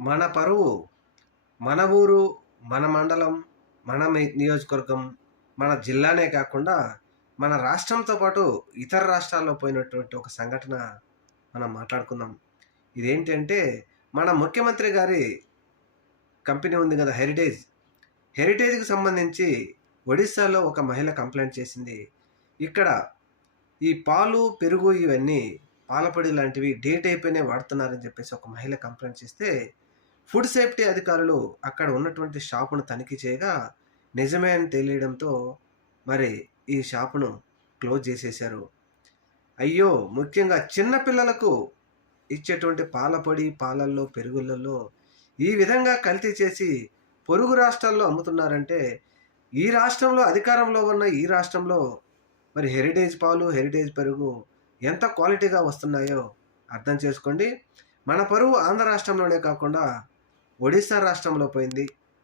మన పరువు, మన ఊరు, మన మండలం, మన నియోజకవర్గం, మన జిల్లానే కాకుండా మన రాష్ట్రంతో పాటు ఇతర రాష్ట్రాల్లో పోయినటువంటి ఒక సంఘటన మనం మాట్లాడుకుందాం. ఇదేంటంటే మన ముఖ్యమంత్రి గారి కంపెనీ ఉంది కదా, హెరిటేజ్. హెరిటేజ్‌కి సంబంధించి ఒడిస్సాలో ఒక మహిళ కంప్లెయింట్ చేసింది. ఇక్కడ ఈ పాలు, పెరుగు ఇవన్నీ పాలపొడి లాంటివి డేట్ అయిపోయినయి వాడుతున్నారని చెప్పేసి ఒక మహిళ కంప్లెయింట్ చేస్తే, ఫుడ్ సేఫ్టీ అధికారులు అక్కడ ఉన్నటువంటి షాపును తనిఖీ చేయగా నిజమే అని తెలియడంతో మరి ఈ షాపును క్లోజ్ చేసేశారు. అయ్యో! ముఖ్యంగా చిన్న పిల్లలకు ఇచ్చేటువంటి పాల పొడి, పాలల్లో, పెరుగులలో ఈ విధంగా కల్తీ చేసి పొరుగు రాష్ట్రాల్లో అమ్ముతున్నారంటే, ఈ రాష్ట్రంలో అధికారంలో ఉన్న ఈ రాష్ట్రంలో మరి హెరిటేజ్ పాలు, హెరిటేజ్ పెరుగు ఎంత క్వాలిటీగా వస్తున్నాయో అర్థం చేసుకోండి. మన పరువు ఆంధ్ర రాష్ట్రంలోనే కాకుండా ఒడిస్సా రాష్ట్రంలో పోయింది.